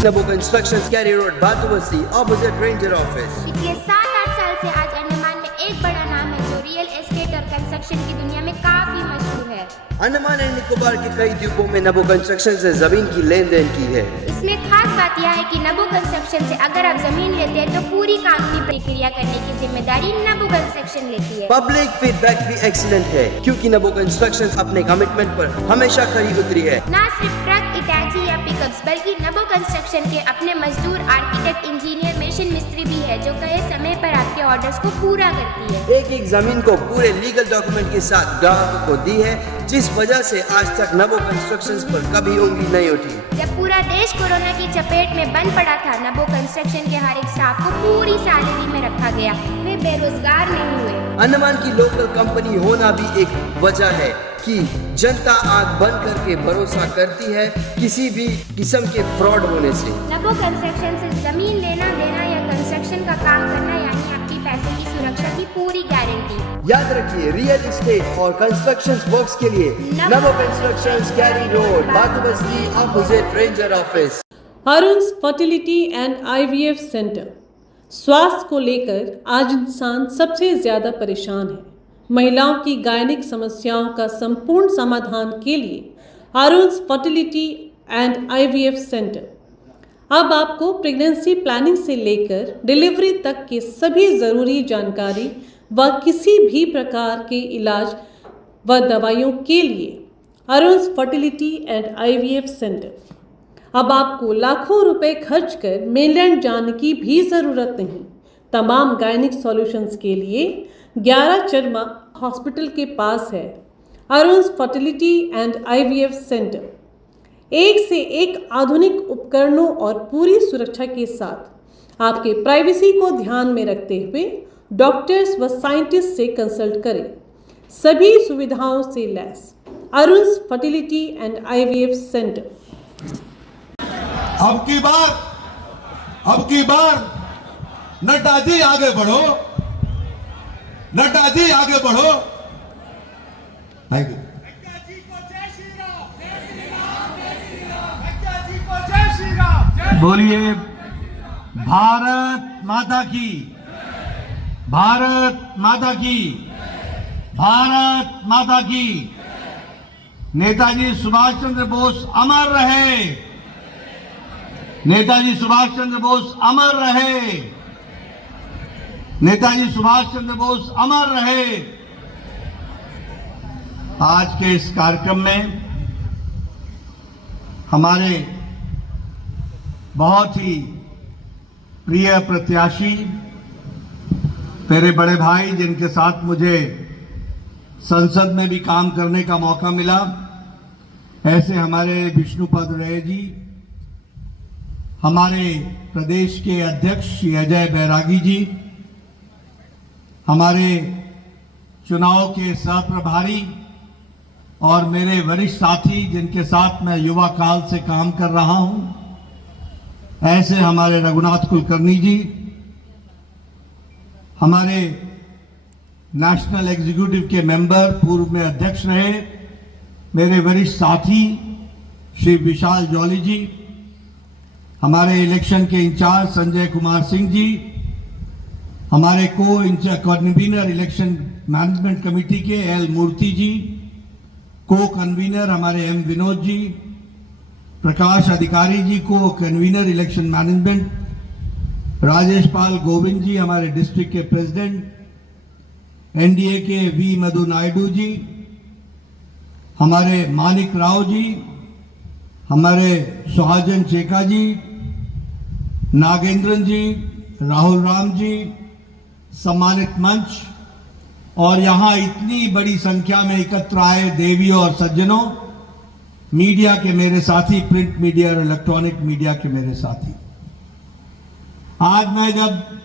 Nabo Constructions, Cary Road, Bhatubasti, opposite Ranger Office. पिछले 7-8 साल से आज अंडमान में एक बड़ा नाम है जो रियल एस्टेट और कंस्ट्रक्शन की दुनिया में काफी मशहूर है। अंडमान एंड निकोबार के कई द्वीपों में नबो कंस्ट्रक्शन से जमीन की लेन देन की है। इसमें खास बात यह है कि नबो कंस्ट्रक्शन से अगर आप जमीन लेते हैं तो पूरी कानूनी प्रक्रिया करने की जिम्मेदारी नबो कंस्ट्रक्शन लेती है। पब्लिक फीडबैक भी एक्सीलेंट है क्योंकि नबो कंस्ट्रक्शन अपने कमिटमेंट पर हमेशा खरी उतरी है। न सिर्फ ट्रक, इटाची या पिकअप्स बल्कि नबो कंस्ट्रक्शन के अपने मजदूर, आर्किटेक्ट, इंजीनियर, मशीन मिस्त्री भी है जो कहे समय पर आपके ऑर्डर्स को पूरा करती है। एक एक जमीन को पूरे लीगल डॉक्यूमेंट के साथ ग्राहकों को दी है, जिस वजह से आज तक नबो कंस्ट्रक्शंस पर कभी उंगली नहीं उठी। जब पूरा देश कोरोना की चपेट में बंद पड़ा था, नबो कंस्ट्रक्शन के हर एक स्टाफ को पूरी सैलरी में रखा गया। वे बेरोजगार नहीं हुए। अंडमान की लोकल कंपनी होना भी एक वजह है कि जनता आंख बंद करके भरोसा करती है किसी भी किस्म के फ्रॉड होने से। नबो कंस्ट्रक्शन से जमीन लेना देना या कंस्ट्रक्शन का काम करना यानी आपकी पैसे की सुरक्षा की पूरी गारंटी। याद रखिए, रियल एस्टेट और कंस्ट्रक्शन वर्क्स के लिए नबो कंस्ट्रक्शंस, कैरी रोड, बातुबस्ती, opposite ranger office. Arun's fertility and IVF centre. स्वास्थ्य को लेकर आज इंसान सबसे ज़्यादा परेशान है। महिलाओं की गायनिक समस्याओं का संपूर्ण समाधान के लिए अरुण्स फर्टिलिटी एंड आईवीएफ सेंटर अब आपको प्रेगनेंसी प्लानिंग से लेकर डिलीवरी तक की सभी ज़रूरी जानकारी व किसी भी प्रकार के इलाज व दवाइयों के लिए अरुण्स फर्टिलिटी एंड आईवीएफ सेंटर। अब आपको लाखों रुपए खर्च कर मेनलैंड जाने की भी ज़रूरत नहीं। तमाम गायनिक सॉल्यूशंस के लिए 11 चरमा हॉस्पिटल के पास है अरुण्स फर्टिलिटी एंड आईवीएफ सेंटर। एक से एक आधुनिक उपकरणों और पूरी सुरक्षा के साथ आपके प्राइवेसी को ध्यान में रखते हुए डॉक्टर्स व साइंटिस्ट से कंसल्ट करें। सभी सुविधाओं से lace अरुण्स fertility and IVF centre. अब की बार नड्डा जी आगे बढ़ो, नड्डा जी आगे बढ़ो। Thank you. बोलिए भारत माता की, भारत माता की, भारत माता की। नेताजी सुभाष चंद्र बोस अमर रहे, नेताजी सुभाष चंद्र बोस अमर रहे, नेताजी सुभाष चंद्र बोस अमर रहे। आज के इस कार्यक्रम में हमारे बहुत ही प्रिय प्रत्याशी, मेरे बड़े भाई जिनके साथ मुझे संसद में भी काम करने का मौका मिला, ऐसे हमारे विष्णुपद राय जी, हमारे प्रदेश के अध्यक्ष श्री अजय बैरागी जी, हमारे चुनाव के सह प्रभारी और मेरे वरिष्ठ साथी जिनके साथ मैं युवा काल से काम कर रहा हूं, ऐसे हमारे रघुनाथ कुलकर्णी जी, हमारे नेशनल एग्जीक्यूटिव के मेंबर, पूर्व में अध्यक्ष रहे मेरे वरिष्ठ साथी श्री विशाल जौली जी, हमारे इलेक्शन के इंचार्ज संजय कुमार सिंह जी, हमारे कन्वीनर इलेक्शन मैनेजमेंट कमेटी के एल मूर्ति जी, को कन्वीनर हमारे एम विनोद जी, प्रकाश अधिकारी जी को कन्वीनर इलेक्शन मैनेजमेंट, राजेश पाल गोविंद जी हमारे डिस्ट्रिक्ट के प्रेसिडेंट, एनडीए के वी मधु नायडू जी, हमारे मानिक राव जी, हमारे सुहाजन चेका जी, नागेंद्रन जी, राहुल राम जी, सम्मानित मंच और यहाँ इतनी बड़ी संख्या में एकत्र आए देवियों और सज्जनों, मीडिया के मेरे साथी, प्रिंट मीडिया और इलेक्ट्रॉनिक मीडिया के मेरे साथी, आज मैं जब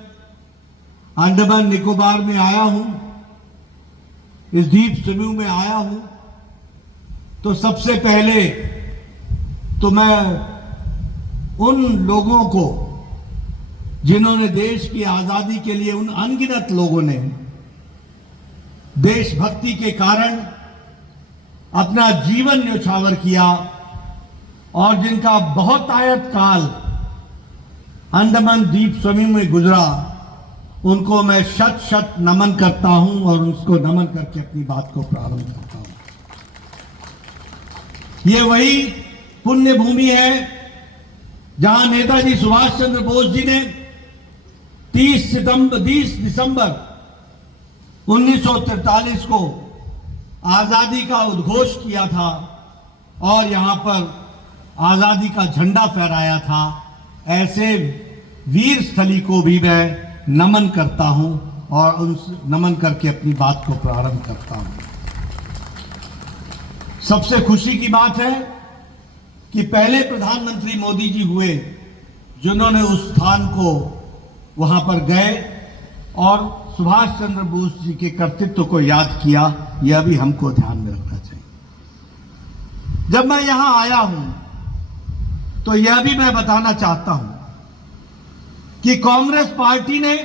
अंडमान निकोबार में आया हूं, इस द्वीप समूह में आया हूं, तो सबसे पहले तो मैं उन लोगों को जिन्होंने देश की आजादी के लिए, उन अनगिनत लोगों ने देशभक्ति के कारण अपना जीवन न्यौछावर किया और जिनका बहुत आयत काल अंडमान द्वीप समूह में गुजरा, उनको मैं शत शत नमन करता हूं और उसको नमन करके अपनी बात को प्रारंभ करता हूं। ये वही पुण्य भूमि है जहां नेताजी सुभाष चंद्र बोस जी ने 30 दिसंबर 1943 को आजादी का उद्घोष किया था और यहां पर आजादी का झंडा फहराया था। ऐसे वीर स्थली को भी मैं नमन करता हूं और उन नमन करके अपनी बात को प्रारंभ करता हूं। सबसे खुशी की बात है कि पहले प्रधानमंत्री मोदी जी हुए जिन्होंने उस स्थान को वहां पर गए और सुभाष चंद्र बोस जी के कर्तृत्व को याद किया। यह भी हमको ध्यान में रखना चाहिए। जब मैं यहां आया हूं तो यह भी मैं बताना चाहता हूं कि कांग्रेस पार्टी ने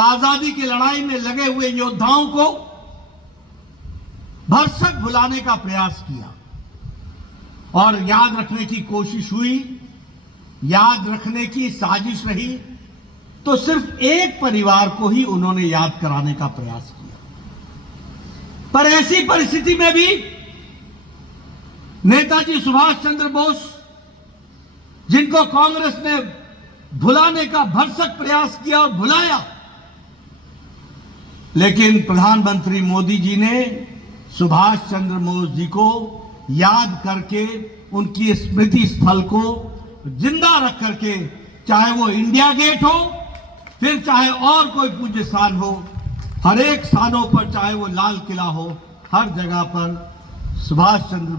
आजादी की लड़ाई में लगे हुए योद्धाओं को भरसक भुलाने का प्रयास किया और याद रखने की कोशिश हुई, याद रखने की साजिश रही तो सिर्फ एक परिवार को ही उन्होंने याद कराने का प्रयास किया। पर ऐसी परिस्थिति में भी नेताजी सुभाष चंद्र बोस, जिनको कांग्रेस ने भुलाने का भरसक प्रयास किया और भुलाया, लेकिन प्रधानमंत्री मोदी जी ने सुभाष चंद्र बोस जी को याद करके उनकी स्मृति स्थल को जिंदा रख करके, चाहे वो इंडिया गेट हो फिर चाहे और कोई पूज्य स्थान हो, हर एक स्थानों पर, चाहे वो लाल किला हो, हर जगह पर सुभाष चंद्र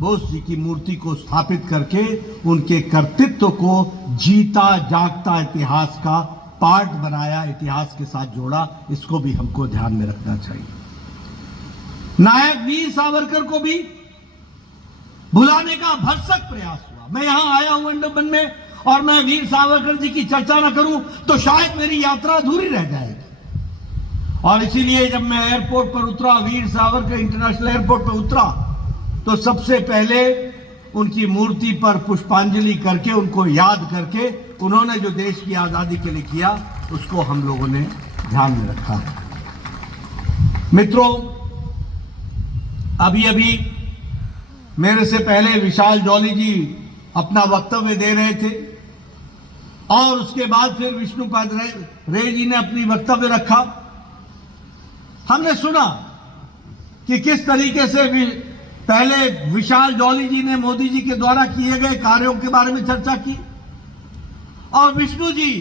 बोस जी की मूर्ति को स्थापित करके उनके कर्तृत्व को जीता जागता इतिहास का पार्ट बनाया, इतिहास के साथ जोड़ा। इसको भी हमको ध्यान में रखना चाहिए। नायक वीर सावरकर को भी भुलाने का भरसक प्रयास हुआ। मैं यहां आया हूं अंडमान में और मैं वीर सावरकर जी की चर्चा ना करूं तो शायद मेरी यात्रा अधूरी रह जाएगी। और इसीलिए जब मैं एयरपोर्ट पर उतरा, वीर सावरकर इंटरनेशनल एयरपोर्ट पर उतरा, तो सबसे पहले उनकी मूर्ति पर पुष्पांजलि करके, उनको याद करके, उन्होंने जो देश की आजादी के लिए किया उसको हम लोगों ने ध्यान में रखा। मित्रों, अभी मेरे से पहले विशाल जॉली जी अपना वक्तव्य दे रहे थे और उसके बाद फिर विष्णुपाद रे जी ने अपनी वक्तव्य रखा। हमने सुना कि किस तरीके से पहले विशाल जॉली जी ने मोदी जी के द्वारा किए गए कार्यों के बारे में चर्चा की और विष्णु जी,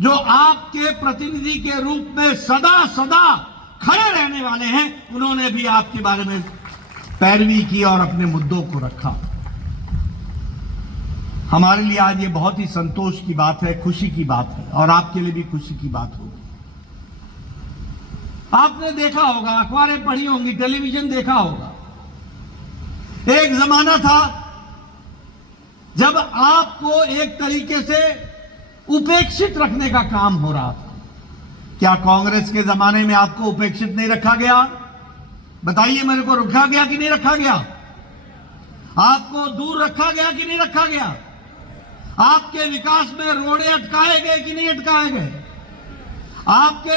जो आपके प्रतिनिधि के रूप में सदा सदा खड़े रहने वाले हैं, उन्होंने भी आपके बारे में पैरवी की और अपने मुद्दों को रखा। हमारे लिए आज ये बहुत ही संतोष की बात है, खुशी की बात है और आपके लिए भी खुशी की बात होगी। आपने देखा होगा, अखबारें पढ़ी होंगी, टेलीविजन देखा होगा, एक जमाना था जब आपको एक तरीके से उपेक्षित रखने का काम हो रहा था। क्या कांग्रेस के जमाने में आपको उपेक्षित नहीं रखा गया? बताइए मेरे को, रखा गया कि नहीं रखा गया? आपको दूर रखा गया कि नहीं रखा गया? आपके विकास में रोड़े अटकाए गए कि नहीं अटकाए गए? आपके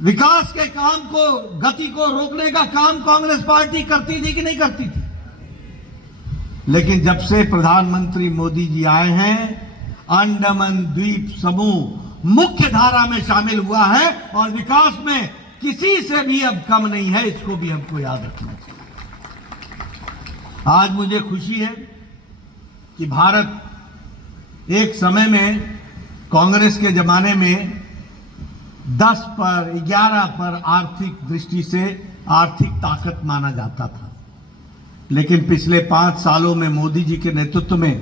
विकास के काम को, गति को रोकने का काम कांग्रेस पार्टी करती थी कि नहीं करती थी? लेकिन जब से प्रधानमंत्री मोदी जी आए हैं, अंडमान द्वीप समूह मुख्य धारा में शामिल हुआ है और विकास में किसी से भी अब कम नहीं है। इसको भी हमको याद रखना चाहिए। आज मुझे खुशी है कि भारत एक समय में कांग्रेस के जमाने में 10 पर 11 पर आर्थिक दृष्टि से आर्थिक ताकत माना जाता था, लेकिन पिछले 5 सालों में मोदी जी के नेतृत्व में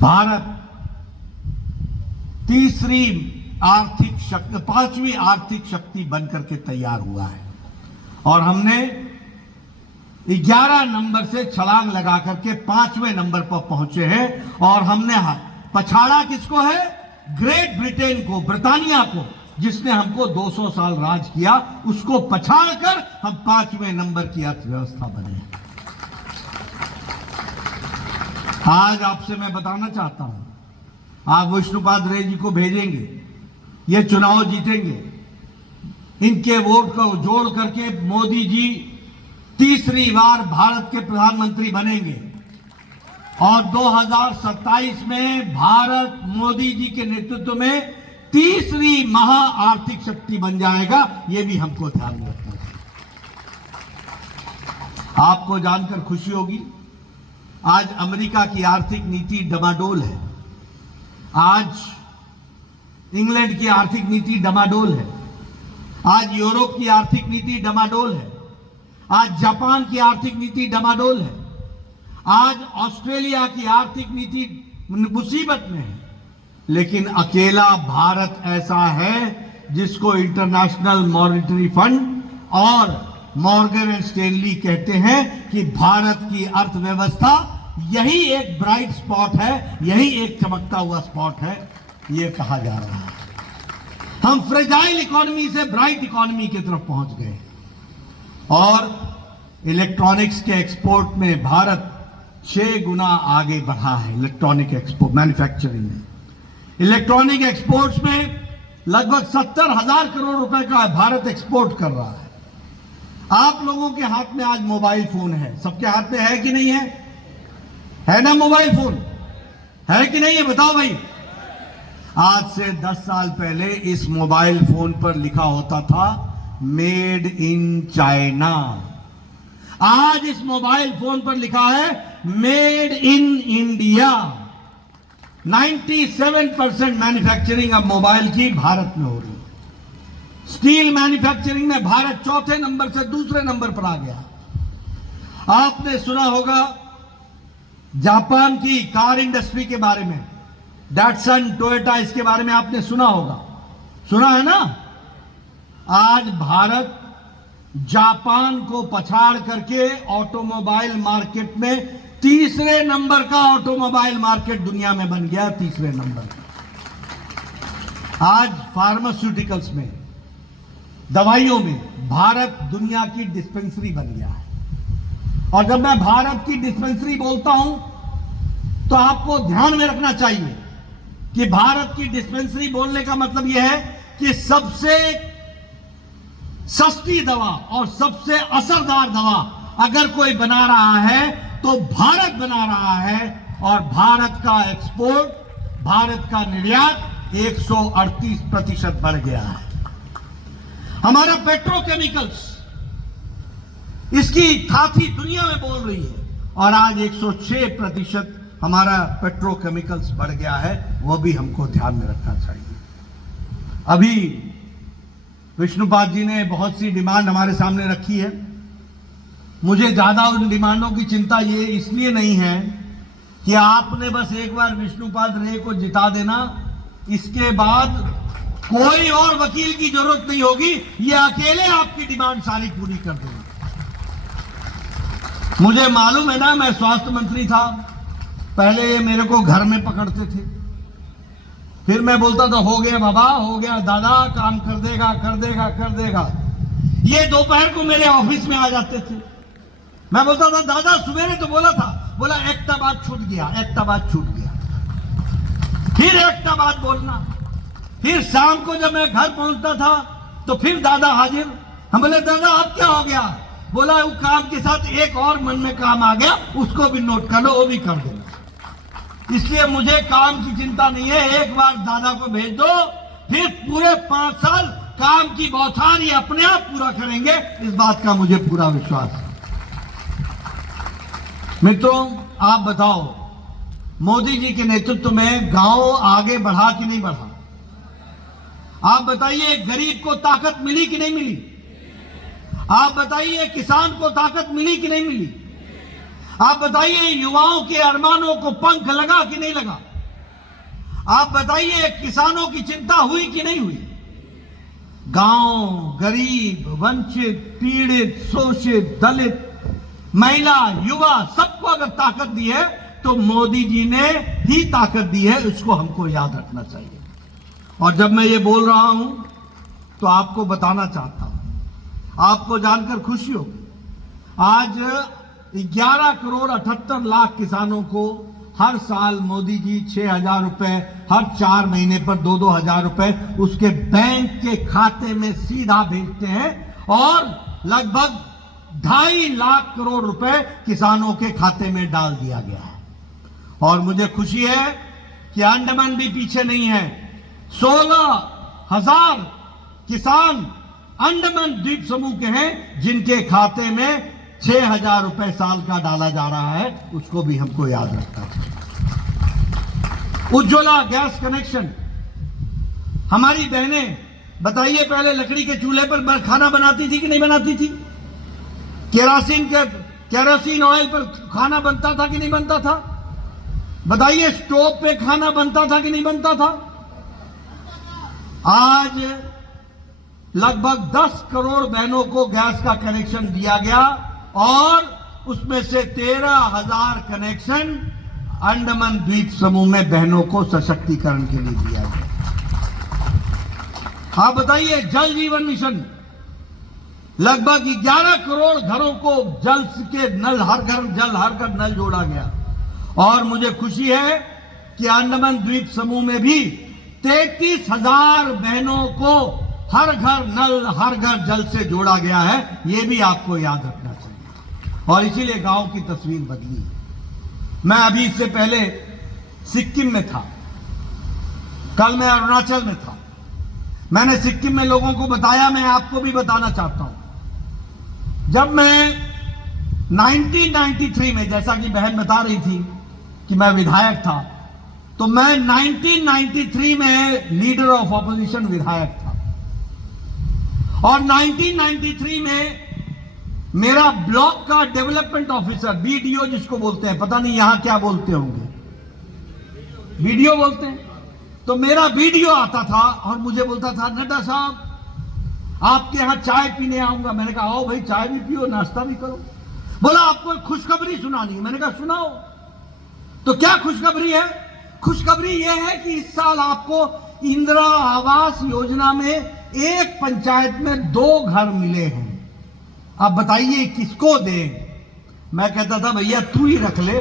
भारत पांचवी आर्थिक शक्ति बनकर के तैयार हुआ है और हमने 11 नंबर से छलांग लगा करके 5वें नंबर पर पहुंचे हैं और हमने पछाड़ा किसको है? ग्रेट ब्रिटेन को, ब्रिटानिया को, जिसने हमको 200 साल राज किया, उसको पछाड़कर हम 5वें नंबर की अर्थव्यवस्था बने। आज आपसे मैं बताना चाहता हूं, आप विष्णुपाद रे जी को भेजेंगे, ये चुनाव जीतेंगे, इनके वोट को जोड़ करके मोदी जी तीसरी बार भारत के प्रधानमंत्री बनेंगे और 2027 में भारत मोदी जी के नेतृत्व में तीसरी महा आर्थिक शक्ति बन जाएगा। यह भी हमको ध्यान में रखना चाहिए। आपको जानकर खुशी होगी, आज अमेरिका की आर्थिक नीति डमाडोल है, आज इंग्लैंड की आर्थिक नीति डमाडोल है, आज यूरोप की आर्थिक नीति डमाडोल है, आज जापान की आर्थिक नीति डमाडोल है, आज ऑस्ट्रेलिया की आर्थिक नीति मुसीबत में है, लेकिन अकेला भारत ऐसा है जिसको इंटरनेशनल मॉनेटरी फंड और मॉर्गन एंड स्टैनली कहते हैं कि भारत की अर्थव्यवस्था यही एक ब्राइट स्पॉट है, यही एक चमकता हुआ स्पॉट है, यह कहा जा रहा है। हम फ्रेजाइल इकोनॉमी से ब्राइट इकोनॉमी की तरफ पहुंच गए और इलेक्ट्रॉनिक्स के एक्सपोर्ट में भारत 6 गुना आगे बढ़ा है। इलेक्ट्रॉनिक एक्सपोर्ट मैन्युफैक्चरिंग में, इलेक्ट्रॉनिक एक्सपोर्ट्स में लगभग 70,000 करोड़ रुपए का भारत एक्सपोर्ट कर रहा है। आप लोगों के हाथ में आज मोबाइल फोन है, सबके हाथ में है कि नहीं है? है ना मोबाइल फोन? है कि नहीं है? बताओ भाई। आज से 10 साल पहले इस मोबाइल फोन पर लिखा होता था मेड इन चाइना। आज इस मोबाइल फोन पर लिखा है मेड इन इंडिया। 97% मैन्युफैक्चरिंग अब मोबाइल की भारत में हो रही है। स्टील मैन्युफैक्चरिंग में भारत चौथे नंबर से दूसरे नंबर पर आ गया। आपने सुना होगा जापान की कार इंडस्ट्री के बारे में, डैटसन, टोयोटा, इसके बारे में आपने सुना होगा, सुना है ना? आज भारत जापान को पछाड़ करके ऑटोमोबाइल मार्केट में तीसरे नंबर का ऑटोमोबाइल मार्केट दुनिया में बन गया, तीसरे नंबर का। आज फार्मास्यूटिकल्स में, दवाइयों में भारत दुनिया की डिस्पेंसरी बन गया है। और जब मैं भारत की डिस्पेंसरी बोलता हूं तो आपको ध्यान में रखना चाहिए कि भारत की डिस्पेंसरी बोलने का मतलब यह है कि सबसे सस्ती दवा और सबसे असरदार दवा अगर कोई बना रहा है तो भारत बना रहा है। और भारत का एक्सपोर्ट, भारत का निर्यात 138% बढ़ गया है। हमारा पेट्रोकेमिकल्स, इसकी थाती दुनिया में बोल रही है और आज 106% हमारा पेट्रोकेमिकल्स बढ़ गया है। वो भी हमको ध्यान में रखना चाहिए। अभी विष्णुपाद जी ने बहुत सी डिमांड हमारे सामने रखी है। मुझे ज्यादा उन डिमांडों की चिंता ये इसलिए नहीं है कि आपने बस एक बार विष्णुपाद रे को जिता देना, इसके बाद कोई और वकील की जरूरत नहीं होगी, ये अकेले आपकी डिमांड सारी पूरी कर देंगे। मुझे मालूम है ना, मैं स्वास्थ्य मंत्री था, पहले ये मेरे को घर में पकड़ते थे, फिर मैं बोलता था हो गया बाबा, हो गया दादा, काम कर देगा कर देगा कर देगा। ये दोपहर को मेरे ऑफिस में आ जाते थे। मैं बोलता था दादा सुबह तो बोला था, बोला एकता बात छूट गया, एकता बात छूट गया। फिर एकता बात बोलना। फिर शाम को जब मैं घर पहुंचता था तो फिर दादा हाजिर। हम बोले दादा अब क्या हो गया? बोला वो काम के साथ एक और मन में काम आ गया, उसको भी नोट कर लो, वो भी कर देना। इसलिए मुझे काम की चिंता नहीं है, एक बार दादा को भेज दो, फिर पूरे 5 साल काम की बौछार ये अपने आप पूरा करेंगे, इस बात का मुझे पूरा विश्वास है। मित्रों, आप बताओ मोदी जी के नेतृत्व में गांव आगे बढ़ा कि नहीं बढ़ा? आप बताइए गरीब को ताकत मिली कि नहीं मिली? आप बताइए किसान को ताकत मिली कि नहीं मिली? आप बताइए युवाओं के अरमानों को पंख लगा कि नहीं लगा? आप बताइए किसानों की चिंता हुई कि नहीं हुई? गांव, गरीब, वंचित, पीड़ित, शोषित, दलित, महिला, युवा, सबको अगर ताकत दी है तो मोदी जी ने ही ताकत दी है, उसको हमको याद रखना चाहिए। और जब मैं ये बोल रहा हूं तो आपको बताना चाहता हूं, आपको जानकर खुशी होगी, आज 11 करोड़ 78 लाख किसानों को हर साल मोदी जी 6,000 रुपए हर 4 महीने पर 2-2 हजार रुपए उसके बैंक के खाते में सीधा भेजते हैं और लगभग 2.5 लाख करोड़ रुपए किसानों के खाते में डाल दिया गया है। और मुझे खुशी है कि अंडमान भी पीछे नहीं है। 16,000 किसान अंडमान द्वीप समूह के हैं जिनके खाते में 6,000 रुपए साल का डाला जा रहा है, उसको भी हमको याद रखना चाहिए। उज्ज्वला गैस कनेक्शन, हमारी बहनें बताइए पहले लकड़ी के चूल्हे पर खाना बनाती थी कि नहीं बनाती थी? केरोसिन ऑयल पर खाना बनता था कि नहीं बनता था? बताइए स्टोव पे खाना बनता था कि नहीं बनता था? आज लगभग 10 करोड़ बहनों को गैस का कनेक्शन दिया गया और उसमें से 13,000 कनेक्शन अंडमान द्वीप समूह में बहनों को सशक्तिकरण के लिए दिया गया। आप बताइए जल जीवन मिशन, लगभग 11 करोड़ घरों को जल के नल, हर घर नल जोड़ा गया। और मुझे खुशी है कि अंडमान द्वीप समूह में भी 33,000 बहनों को हर घर नल, हर घर जल से जोड़ा गया है। यह भी आपको याद रखना चाहिए। और इसीलिए गांव की तस्वीर बदली। मैं अभी इससे पहले सिक्किम में था, कल मैं अरुणाचल में था। मैंने सिक्किम में लोगों को बताया, मैं आपको भी बताना चाहता हूं। जब मैं 1993 में, जैसा कि बहन बता रही थी कि मैं विधायक था, तो मैं 1993 में लीडर ऑफ ऑपोजिशन विधायक था। और 1993 में मेरा ब्लॉक का डेवलपमेंट ऑफिसर, बीडीओ जिसको बोलते हैं, पता नहीं यहां क्या बोलते होंगे, बीडीओ बोलते हैं, तो मेरा बीडीओ आता था और मुझे बोलता था, नड्डा साहब आपके यहां चाय पीने आऊंगा। मैंने कहा आओ भाई, चाय भी पियो, नाश्ता भी करो। बोला आपको एक खुशखबरी सुनानी। मैंने कहा सुनाओ। तो क्या खुशखबरी है? खुशखबरी यह है कि इस साल आपको इंदिरा आवास योजना में एक पंचायत में 2 घर मिले हैं। अब बताइए किसको दें? मैं कहता था भैया तू ही रख ले,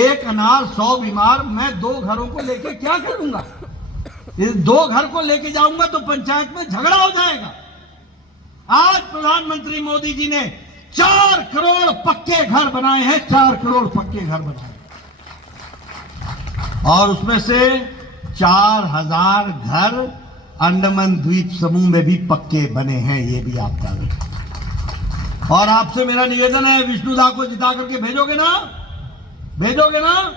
1 अनार 100 बीमार, मैं 2 घरों को लेके क्या करूंगा? इस 2 घर को लेके जाऊंगा तो पंचायत में झगड़ा हो जाएगा। आज प्रधानमंत्री मोदी जी ने 4 करोड़ पक्के घर बनाए हैं, 4 करोड़ पक्के घर बनाए, और उसमें से 4,000 घर अंडमान द्वीप समूह में भी पक्के बने हैं। ये भी आप जानें। और आपसे मेरा निवेदन है, विष्णुदा को जिता करके भेजोगे ना? भेजोगे ना?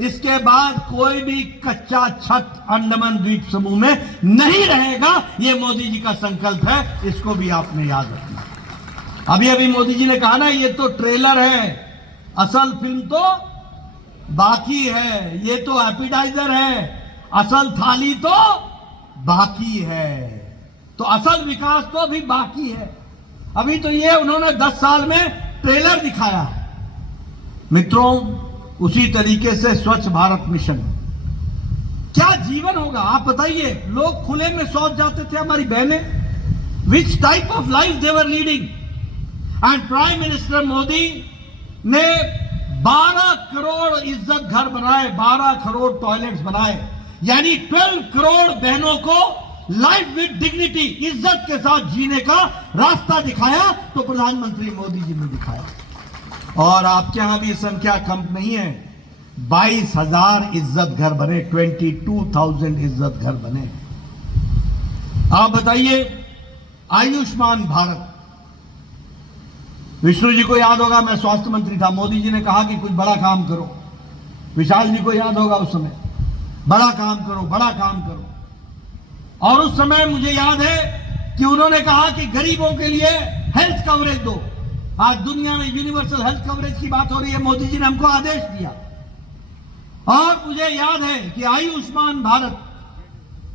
इसके बाद कोई भी कच्चा छत अंडमान द्वीप समूह में नहीं रहेगा। यह मोदी जी का संकल्प है, इसको भी आपने याद रखना। अभी मोदी जी ने कहा ना, ये तो ट्रेलर है, असल फिल्म तो बाकी है, ये तो एपिटाइजर है, असल थाली तो बाकी है। तो असल विकास तो अभी बाकी है। अभी तो ये उन्होंने 10 साल में ट्रेलर दिखाया है। मित्रों, उसी तरीके से स्वच्छ भारत मिशन, क्या जीवन होगा आप बताइए? लोग खुले में शौच जाते थे, हमारी बहनें, which type of life they were leading. And prime minister Modi ने 12 करोड़ इज्जत घर बनाए, 12 करोड़ टॉयलेट्स बनाए, यानी 12 करोड़ बहनों को लाइफ विद डिग्निटी, इज्जत के साथ जीने का रास्ता दिखाया। तो प्रधानमंत्री मोदी जी ने दिखाया। और आपके यहां भी संख्या कम नहीं है, 22,000 इज्जत घर बने, 22,000 इज्जत घर बने। आप बताइए, आयुष्मान भारत, विष्णु जी को याद होगा, मैं स्वास्थ्य मंत्री था, मोदी जी ने कहा कि कुछ बड़ा काम करो। विशाल जी को याद होगा उस समय, बड़ा काम करो, बड़ा काम करो। और उस समय मुझे याद है कि उन्होंने कहा कि गरीबों के लिए हेल्थ कवरेज दो। आज दुनिया में यूनिवर्सल हेल्थ कवरेज की बात हो रही है, मोदी जी ने हमको आदेश दिया। और मुझे याद है कि आयुष्मान भारत,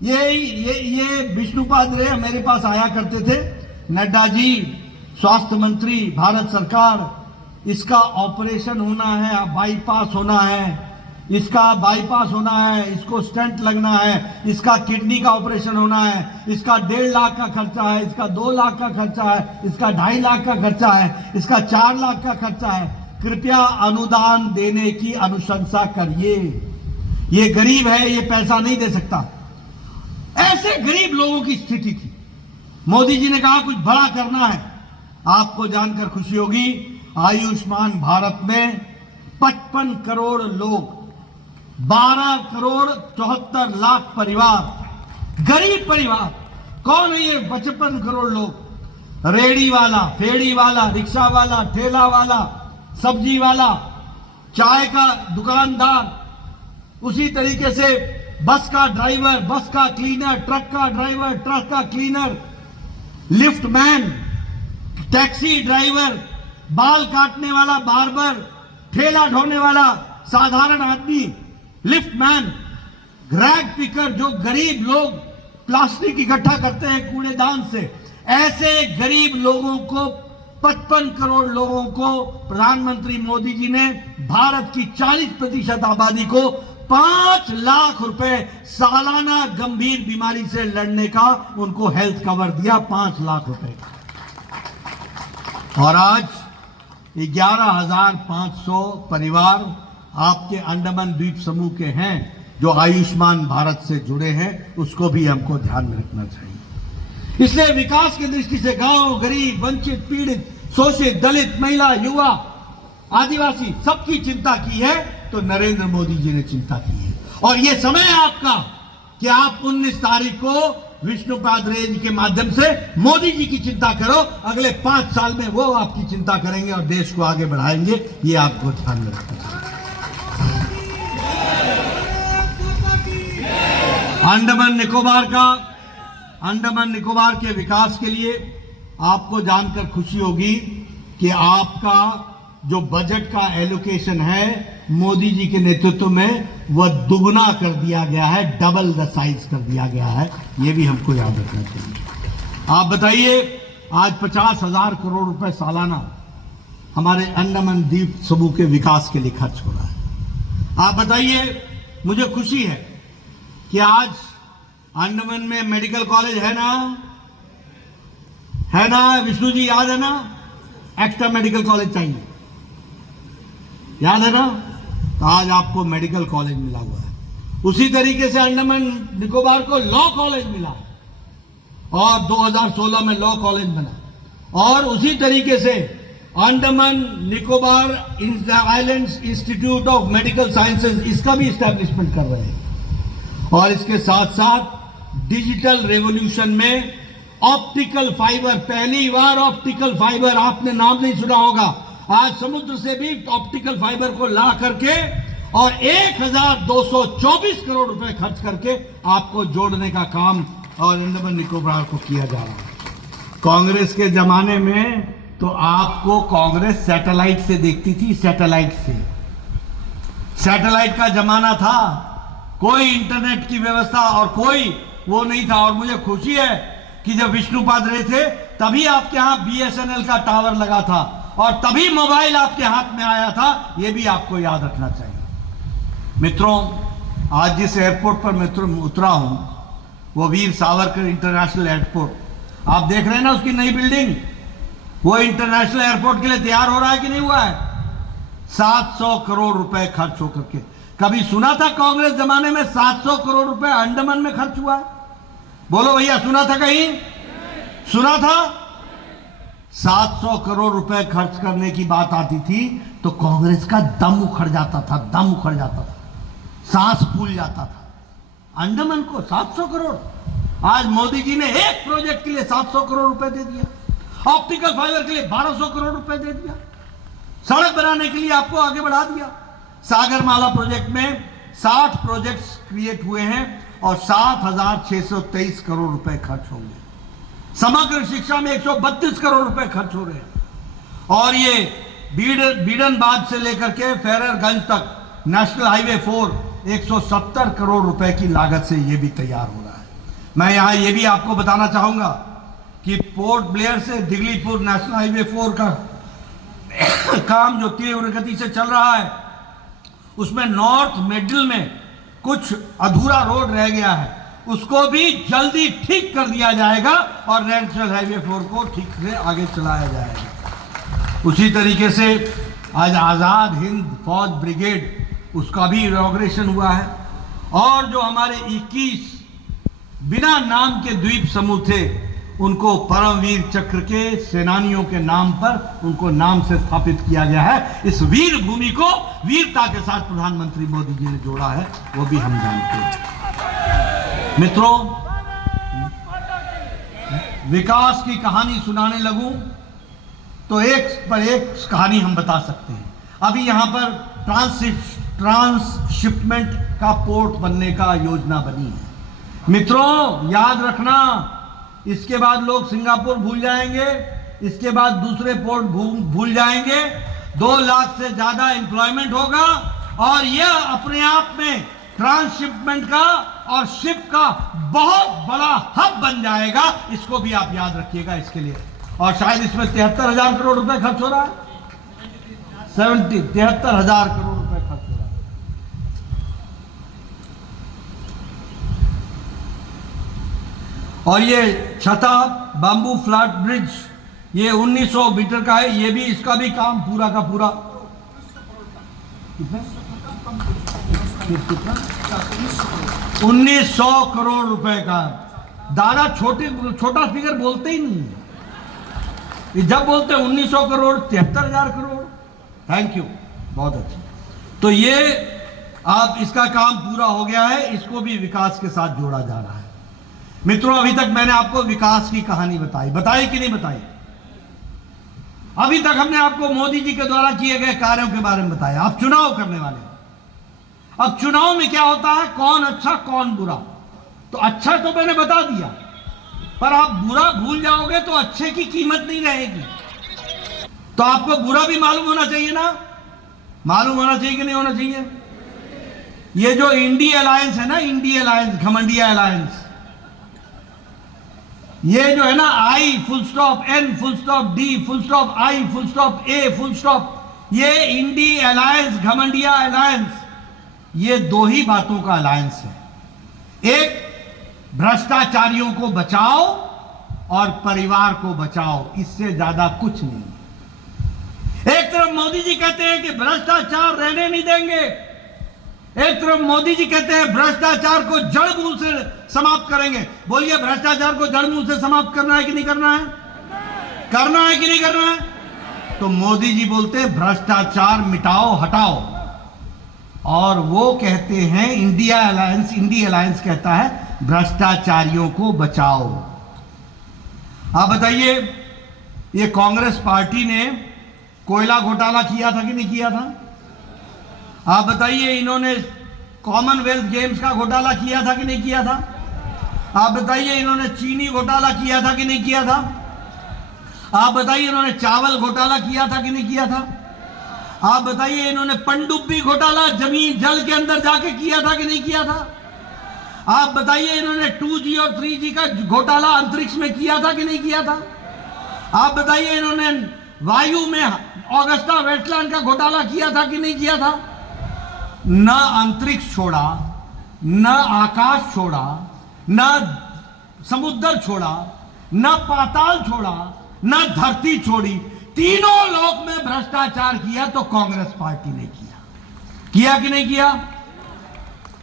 ये विष्णुपाद रे मेरे पास आया करते थे, नड्डा जी स्वास्थ्य मंत्री भारत सरकार, इसका ऑपरेशन होना है, बाईपास होना है, इसका बाईपास होना है, इसको स्टेंट लगना है, इसका किडनी का ऑपरेशन होना है, इसका 1.5 लाख का खर्चा है, इसका 2 लाख का खर्चा है, इसका 2.5 लाख का खर्चा है, इसका 4 लाख का खर्चा है। कृपया अनुदान देने की अनुशंसा करिए। ये गरीब है, ये पैसा नहीं दे सकता। ऐसे गरीब लोगों की स्थिति थी। मोदी जी ने कहा कुछ बड़ा करना है। आपको जानकर खुशी होगी, आयुष्मान भारत में 55 करोड़ लोग, 12 करोड़ 74 लाख परिवार, गरीब परिवार। कौन है ये 55 करोड़ लोग? रेड़ी वाला, फेड़ी वाला, रिक्शा वाला, ठेला वाला, सब्जी वाला, चाय का दुकानदार, उसी तरीके से बस का ड्राइवर, बस का क्लीनर, ट्रक का ड्राइवर, ट्रक का cleaner, lift man, taxi driver, बाल काटने वाला बार्बर, ठेला ढोने वाला साधारण आदमी, लिफ्ट मैन, ग्रैब पिकर, जो गरीब लोग प्लास्टिक इकट्ठा करते हैं कूड़ेदान से, ऐसे गरीब लोगों को 55 करोड़ लोगों को प्रधानमंत्री मोदी जी ने भारत की 40% आबादी को 5 लाख रुपए सालाना गंभीर बीमारी से लड़ने का उनको हेल्थ कवर दिया, 5 लाख रुपए। और आज 11,500 परिवार आपके अंडमान द्वीप समूह के हैं जो आयुष्मान भारत से जुड़े हैं, उसको भी हमको ध्यान में रखना चाहिए। इसलिए विकास की दृष्टि से गांव, गरीब, वंचित, पीड़ित, शोषित, दलित, महिला, युवा, आदिवासी सबकी चिंता की है तो नरेंद्र मोदी जी ने चिंता की है। और यह समय है आपका कि आप 19 तारीख को विष्णुपाद रे जी के माध्यम से मोदी जी की चिंता करो। अगले 5 साल में वो आपकी चिंता करेंगे और देश को आगे बढ़ाएंगे। ये आपको ध्यान में रखना चाहिए। अंडमान निकोबार के विकास के लिए आपको जानकर खुशी होगी कि आपका जो बजट का एलोकेशन है मोदी जी के नेतृत्व में वह दुगना कर दिया गया है, डबल द साइज कर दिया गया है। यह भी हमको याद रखना चाहिए। आप बताइए, आज 50,000 करोड़ रुपए सालाना हमारे अंडमान द्वीप समूह के विकास के लिए खर्च हो रहा है। आप बताइए, मुझे खुशी है कि आज अंडमान में मेडिकल कॉलेज है ना विष्णु जी, याद है ना? एक्स्ट्रा मेडिकल कॉलेज चाहिए, याद है ना? तो आज आपको मेडिकल कॉलेज मिला हुआ है। उसी तरीके से अंडमान निकोबार को लॉ कॉलेज मिला और 2016 में लॉ कॉलेज बना। और उसी तरीके से Andaman Nicobar islands institute of medical sciences, इसका भी इस्टेब्लिशमेंट कर रहे हैं। और इसके साथ साथ डिजिटल रेवोल्यूशन में ऑप्टिकल फाइबर, पहली बार ऑप्टिकल फाइबर, आपने नाम नहीं सुना होगा, आज समुद्र से भी ऑप्टिकल फाइबर को ला करके और 1,224 करोड़ रुपए खर्च करके आपको जोड़ने का काम और अंडमान निकोबार को किया जा रहा है। कांग्रेस के जमाने में तो आपको कांग्रेस सैटेलाइट से देखती थी, सैटेलाइट का जमाना था, कोई इंटरनेट की व्यवस्था और कोई वो नहीं था। और मुझे खुशी है कि जब विष्णुपाद रे थे तभी आपके यहां BSNL का टावर लगा था और तभी मोबाइल आपके हाथ में आया था। यह भी आपको याद रखना चाहिए। मित्रों, आज जिस एयरपोर्ट पर मैं उतरा हूं वो वीर सावरकर इंटरनेशनल एयरपोर्ट, आप देख रहे हैं ना उसकी नई बिल्डिंग, वो इंटरनेशनल एयरपोर्ट के लिए तैयार हो रहा है कि नहीं हुआ है? 700 करोड़ रुपए खर्च होकर के। कभी सुना था कांग्रेस जमाने में 700 करोड़ रुपए अंडमान में खर्च हुआ है? बोलो भैया, सुना था कहीं? सुना था? 700 करोड़ रुपए खर्च करने की बात आती थी तो कांग्रेस का दम उखड़ जाता था, सांस फूल जाता था। अंडमान को 700 करोड़, आज मोदी जी ने एक प्रोजेक्ट के लिए 700 करोड़ रुपए दे दिया, ऑप्टिकल फाइबर के लिए 1200 करोड़ रुपए दे दिया, सड़क बनाने के लिए आपको आगे बढ़ा दिया। सागरमाला प्रोजेक्ट में 60 प्रोजेक्ट्स क्रिएट हुए हैं और 7,623 करोड़ रुपए खर्च होंगे। समग्र शिक्षा में 132 करोड़ रुपए खर्च हो रहे हैं। और ये बीडनबाद से लेकर के फैररगंज तक नेशनल हाईवे 4 170 करोड़ रुपए की लागत से ये भी तैयार हो रहा है। मैं यहां ये भी आपको बताना चाहूंगा कि पोर्ट ब्लेयर से दिगलीपुर नेशनल हाईवे 4 का काम जो तीव्र गति से चल रहा है, उसमें नॉर्थ मिडिल में कुछ अधूरा रोड रह गया है, उसको भी जल्दी ठीक कर दिया जाएगा और नेशनल हाईवे 4 को ठीक से आगे चलाया जाएगा। उसी तरीके से आज आज़ाद हिंद फौज ब्रिगेड उसका भी इनॉग्रेशन हुआ है। और जो हमारे 21 बिना नाम के द्वीप समूह थे उनको परमवीर चक्र के सेनानियों के नाम पर उनको नाम से स्थापित किया गया है। इस वीर भूमि को वीरता के साथ प्रधानमंत्री मोदी जी ने जोड़ा है, वो भी हम जानते हैं। मित्रों, विकास की कहानी सुनाने लगूं तो एक पर एक कहानी हम बता सकते हैं। अभी यहां पर ट्रांसशिपमेंट का पोर्ट बनने का योजना बनी है। मित्रों, याद रखना, इसके बाद लोग सिंगापुर भूल जाएंगे, इसके बाद दूसरे पोर्ट भूल जाएंगे। 2 लाख से ज्यादा एम्प्लॉयमेंट होगा और यह अपने आप में ट्रांसशिपमेंट का और शिप का बहुत बड़ा हब बन जाएगा। इसको भी आप याद रखिएगा इसके लिए। और शायद इसमें 73,000 करोड़ रुपए खर्च हो रहा है, 73,000 करोड़ रुपए खर्च हो रहा है। और ये छता बाम्बू फ्लैट ब्रिज ये 1900 मीटर का है। ये भी, इसका भी काम पूरा का पूरा कितना 1900 करोड़ रुपए का। दादा छोटा फिगर बोलते ही नहीं है, जब बोलते हैं 1900 करोड़ 73,000 करोड़। थैंक यू, बहुत अच्छा। तो ये अब इसका काम पूरा हो गया है, इसको भी विकास के साथ जोड़ा जा रहा है। मित्रों, अभी तक मैंने आपको विकास की कहानी बताई कि नहीं बताई? अभी तक हमने आपको मोदी जी के द्वारा किए गए कार्यों के बारे में बताया। अब चुनाव करने वाले हैं। अब चुनाव में क्या होता है, कौन अच्छा कौन बुरा। तो अच्छा तो मैंने बता दिया, पर आप बुरा भूल जाओगे तो अच्छे की कीमत नहीं रहेगी। तो आपको बुरा भी मालूम होना चाहिए ना, मालूम होना चाहिए कि नहीं होना चाहिए? ये जो इंडिया अलायंस है ना, इंडिया अलायंस, घमंडिया अलायंस, ये जो है ना, I full stop N full stop D full stop I full stop A full stop, ये इंडिया अलायंस, घमंडिया अलायंस, ये 2 ही बातों का अलायंस है। एक, भ्रष्टाचारियों को बचाओ और परिवार को बचाओ, इससे ज्यादा कुछ नहीं। एक तरफ मोदी जी कहते हैं कि भ्रष्टाचार रहने नहीं देंगे, एक तरफ मोदी जी कहते हैं भ्रष्टाचार को जड़ मूल से समाप्त करेंगे। बोलिए, भ्रष्टाचार को जड़ मूल से समाप्त करना है कि नहीं करना है? करना है कि नहीं करना है? तो मोदी जी बोलते हैं भ्रष्टाचार मिटाओ, हटाओ, और वो कहते हैं इंडिया अलायंस कहता है भ्रष्टाचारियों को बचाओ। आप बताइए, ये कांग्रेस पार्टी ने कोयला घोटाला किया था कि नहीं किया था? आप बताइए, इन्होंने कॉमनवेल्थ गेम्स का घोटाला किया था कि नहीं किया था? आप बताइए, इन्होंने चीनी घोटाला किया था कि नहीं किया था? आप बताइए, इन्होंने चावल घोटाला किया था कि नहीं किया था? आप बताइए, इन्होंने पनडुब्बी घोटाला जमीन जल के अंदर जाके किया था कि नहीं किया था? आप बताइए, इन्होंने 2G और 3G का घोटाला अंतरिक्ष में किया था कि नहीं किया था? आप बताइए, इन्होंने वायु में ऑगस्टा वेस्टलैंड का घोटाला किया था कि नहीं किया था? न अंतरिक्ष छोड़ा, न आकाश छोड़ा, न समुद्र छोड़ा, न पाताल छोड़ा, न धरती छोड़ी, तीनों लोक में भ्रष्टाचार किया तो कांग्रेस पार्टी ने किया कि नहीं किया?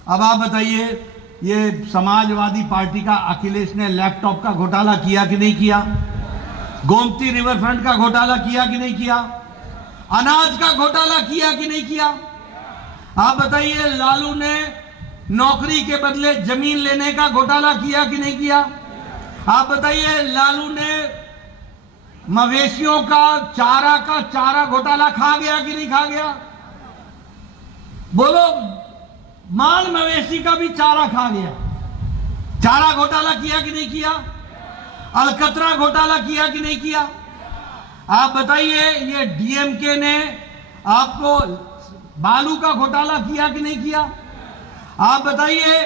अब आप बताइए, ये समाजवादी पार्टी का अखिलेश ने लैपटॉप का घोटाला किया कि नहीं किया? गोमती रिवर फ्रंट का घोटाला किया कि नहीं किया? अनाज का घोटाला किया कि नहीं किया? आप बताइए, लालू ने नौकरी के बदले जमीन लेने का घोटाला किया कि नहीं किया? आप बताइए, लालू ने मवेशियों का चारा घोटाला खा गया कि नहीं खा गया? बोलो, माल मवेशी का भी चारा खा गया। चारा घोटाला किया कि नहीं किया? अलकतरा घोटाला किया कि नहीं किया? आप बताइए, ये डीएमके ने आपको बालू का घोटाला किया कि नहीं किया? आप बताइए,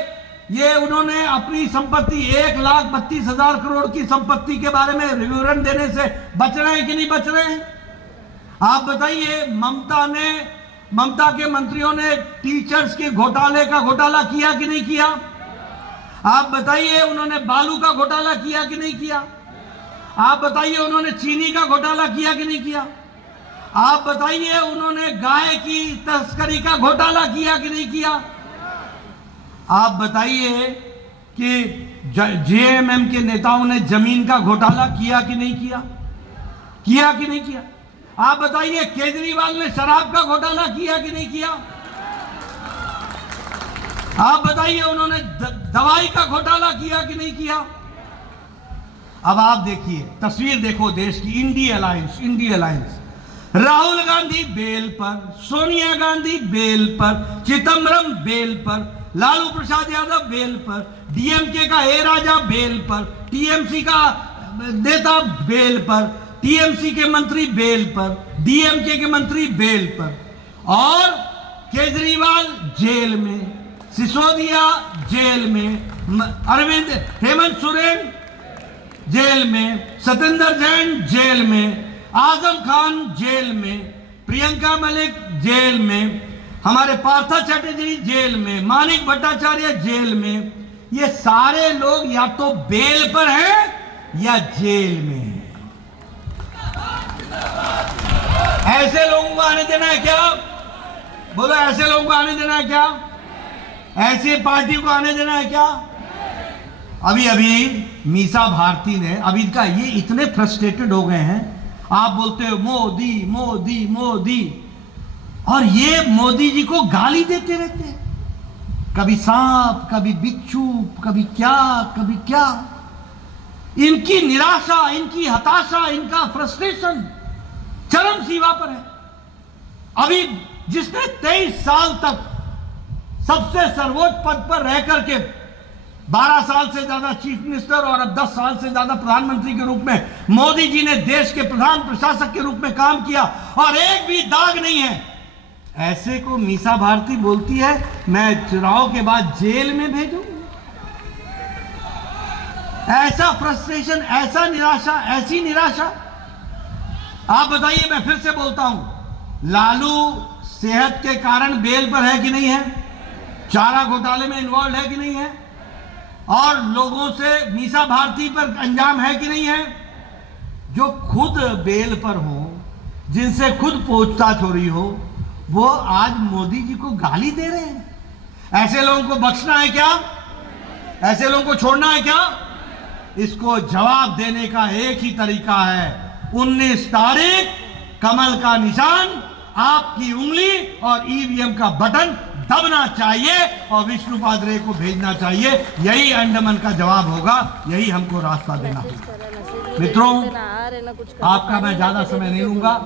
ये उन्होंने अपनी संपत्ति 1,32,000 करोड़ की संपत्ति के बारे में विवरण देने से बच रहे हैं कि नहीं बच रहे हैं? आप बताइए, ममता के मंत्रियों ने टीचर्स के घोटाले का घोटाला किया कि नहीं किया? आप बताइए, उन्होंने बालू का घोटाला किया कि नहीं किया? आप बताइए, उन्होंने चीनी का घोटाला किया कि नहीं किया? आप बताइए उन्होंने गाय की तस्करी का घोटाला किया कि नहीं किया? आप बताइए कि जेएमएम के नेताओं ने जमीन का घोटाला किया कि नहीं किया? किया कि नहीं किया? आप बताइए केजरीवाल ने शराब का घोटाला किया कि नहीं किया? आप बताइए उन्होंने दवाई का घोटाला किया कि नहीं किया? अब आप देखिए, तस्वीर देखो देश की। INDI alliance, Rahul Gandhi bail पर, सोनिया गांधी बेल पर, चिदम्बरम बेल पर, लालू प्रसाद यादव बेल पर, डीएमके का ए राजा बेल पर, टीएमसी का नेता बेल पर, टीएमसी के मंत्री बेल पर, डीएमके के मंत्री बेल पर, और केजरीवाल जेल में, सिसोदिया जेल में, हेमंत सोरेन जेल में, सत्येंद्र जैन जेल में, आजम खान जेल में, प्रियंका मलिक जेल में, हमारे पार्थ चैटर्जी जेल में, मानिक भट्टाचार्य जेल में। ये सारे लोग या तो बेल पर हैं या जेल में हैं। ऐसे लोगों को आने देना है क्या? बोलो, ऐसे लोगों को आने देना है क्या? ऐसी पार्टी को आने देना है क्या? अभी मीसा भारती ने, अभी का ये इतने फ्रस्ट्रेटेड हो गए हैं। आप बोलते हो मोदी मोदी मोदी, और ये मोदी जी को गाली देते रहते हैं। कभी सांप, कभी बिच्छू, कभी क्या। इनकी निराशा, इनकी हताशा, इनका फ्रस्ट्रेशन चरम सीमा पर है। अभी जिसने 23 साल तक सबसे सर्वोच्च पद पर रह करके 12 साल से ज्यादा चीफ मिनिस्टर और अब 10 साल से ज्यादा प्रधानमंत्री के रूप में मोदी जी ने देश के प्रधान प्रशासक के रूप में काम किया और एक भी दाग नहीं है, ऐसे को मीसा भारती बोलती है मैं चुनाव के बाद जेल में भेजूं। ऐसा फ्रस्ट्रेशन, ऐसा निराशा, ऐसी निराशा। आप बताइए, मैं फिर से बोलता हूं, लालू सेहत के कारण बेल पर है कि नहीं है? चारा घोटाले में इन्वॉल्व है कि नहीं है? और लोगों से मीसा भारती पर अंजाम है कि नहीं है? जो खुद बेल पर हो, जिनसे खुद पूछताछ हो रही हो, वो आज मोदी जी को गाली दे रहे हैं। ऐसे लोगों को बख्शना है क्या? ऐसे लोगों को छोड़ना है क्या? इसको जवाब देने का एक ही तरीका है, 19 तारीख कमल का निशान, आपकी उंगली और ईवीएम का बटन दबना चाहिए और विष्णुपाद रे को भेजना चाहिए। यही अंडमान का जवाब होगा, यही हमको रास्ता देना होगा। मित्रों, आपका मैं ज्यादा समय नहीं लूंगा,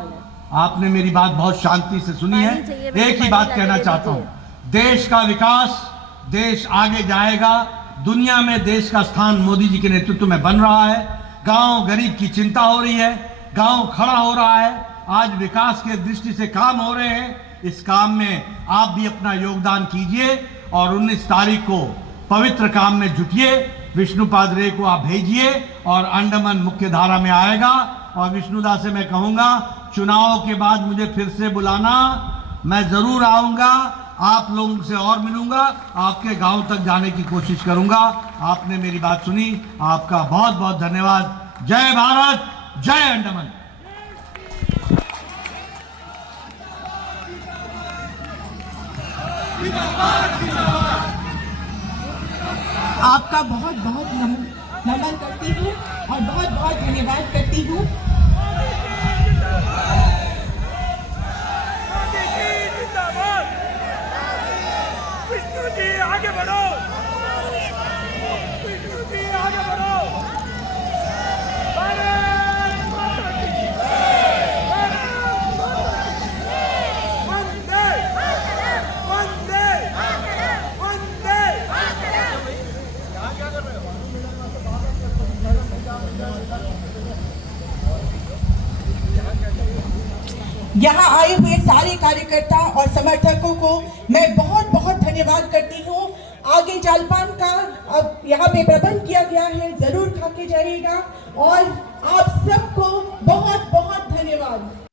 आपने मेरी बात बहुत शांति से सुनी है। एक ही बात कहना चाहता हूं, देश का विकास, देश आगे जाएगा, दुनिया में देश का स्थान मोदी जी के नेतृत्व में बन रहा है। गांव गरीब की चिंता हो रही है, गांव खड़ा हो रहा है, आज विकास के दृष्टि से काम हो रहे हैं। इस काम में आप भी अपना योगदान कीजिए और 19 तारीख को पवित्र काम में जुटिए। विष्णुपाद रे को आप भेजिए और अंडमान मुख्य धारा में आएगा। और विष्णुदा से मैं कहूंगा, चुनाव के बाद मुझे फिर से बुलाना, मैं जरूर आऊंगा, आप लोगों से और मिलूंगा, आपके गांव तक जाने की कोशिश करूंगा। आपने मेरी बात सुनी, आपका बहुत बहुत धन्यवाद। जय भारत, जय अंडमान। आपका बहुत बहुत नमन करती हूँ और बहुत बहुत धन्यवाद करती हूँ। विष्णु जी आगे बढ़ो, विष्णु जी आगे बढ़ो। भारत माता की जय, भारत माता की जय। वंदे वंदे वंदे। क्या कर रहे हो? यहाँ आए हुए सारे कार्यकर्ता और समर्थकों को मैं बहुत बहुत धन्यवाद करती हूँ। आगे जलपान का अब यहाँ पे प्रबंध किया गया है, जरूर खा के जाइएगा और आप सबको बहुत बहुत धन्यवाद।